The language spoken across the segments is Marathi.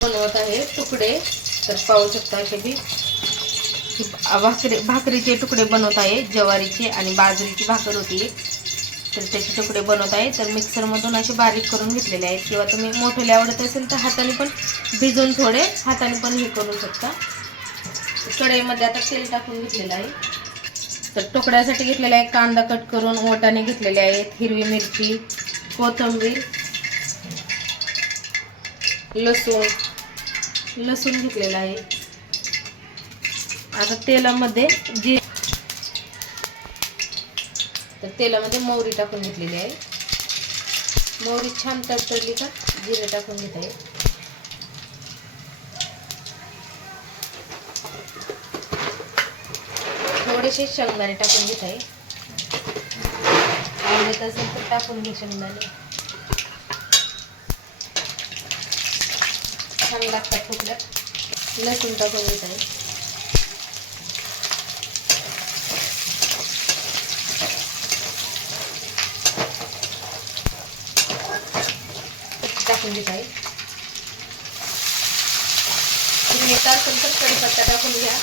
बनवत आहे तुकडे. तर पाहू शकता असे बी भाकरी भाकरीचे तुकडे बनवत आहे. ज्वारीचे आणि बाजरीची भाकर होती. तर त्याचे तुकडे बनवत आहे. तर मिक्सरमधून असे बारीक करून घेतलेले आहेत. किंवा तुम्ही मोठेले आवडत असेल तर हाताने पण भिजून थोडे हाताने पण हे करू शकता. कढईमध्ये आता तेल टाकून घेतलेलं आहे. तर तुकड्यासाठी घेतलेला आहे कांदा कट करून ओटाने घेतलेले आहेत. हिरवी मिरची कोथिंबीर लसूण लसूण घेतलेला आहे. आता तेलामध्ये जी तर तेलामध्ये मोहरी टाकून घेतलेली आहे. मोहरी छान तडतडली का जिरे टाकून घेत. आहे थोडेसे शेंगदाणे टाकून घेत. आहे आवडत असेल तर टाकून घे शेंगदाणे. छान लागतात खोकल्यात लसूण टाकून घेत आहे. टाकून घेत आहे. तुम्ही येत असेल तर टाकून घ्या.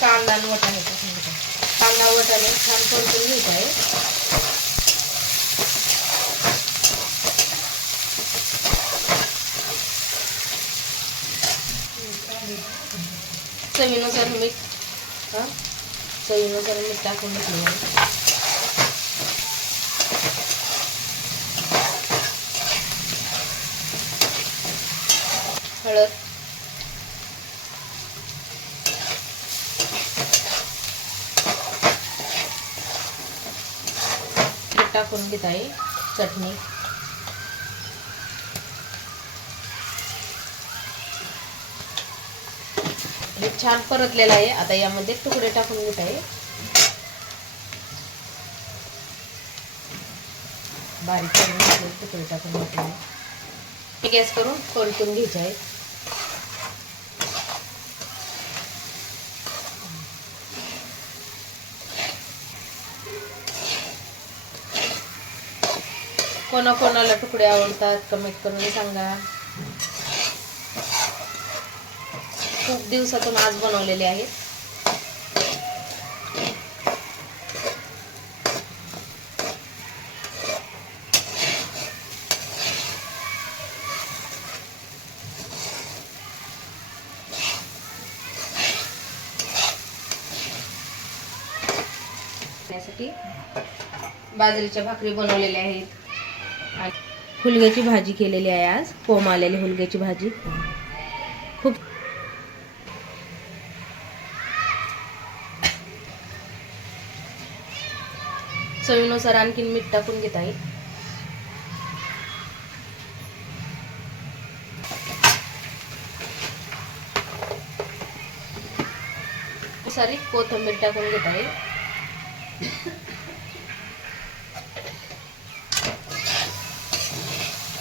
कांदा आणि वटाणे टाकून घेत आहे. कांदा वटाणे छान परतून घेत आहे. चवीनुसार मीठ हां? चवीनुसार मीठ टाकून घेतलं. हळद. मीठ टाकून घेत आहे चटणी. मीठ छान परतलेलं आहे. आता यामध्ये तुकडे टाकून घेत आहे. बारीक करून घेतले तुकडे टाकून घेतले आहे. गॅस करून परतून घ्यायचे आहे. कोणाकोणाला तुकडे आवडतात कमेंट करून सांगा. खूप दिवसातून आज बनवलेले आहेत. त्यासाठी बाजरीच्या भाकरी बनवलेल्या आहेत. आणि हुलग्याची भाजी केलेली आहे आज. कोंब आलेली हुलग्याची भाजी. चवीनुसार आणखीन मीठ टाकून घेत आहे. सारी कोथिंबीर टाकून घेत आहे.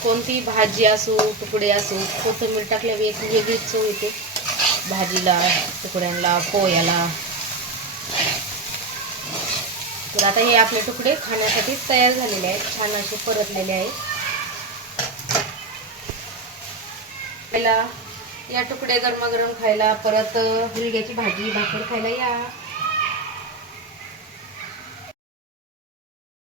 कोणती भाजी असो तुकडे असो कोथिंबीर टाकल्यावर एक वेगळीच चव येते. भाजीला तुकड्यांना पोह्याला. तर आता हे आपले तुकडे खाण्यासाठी तयार झालेले आहेत. छान असे परतलेले आहेत. खायला या तुकडे गरमागरम खायला परत हिरग्याची भाजी भाकर खायला या.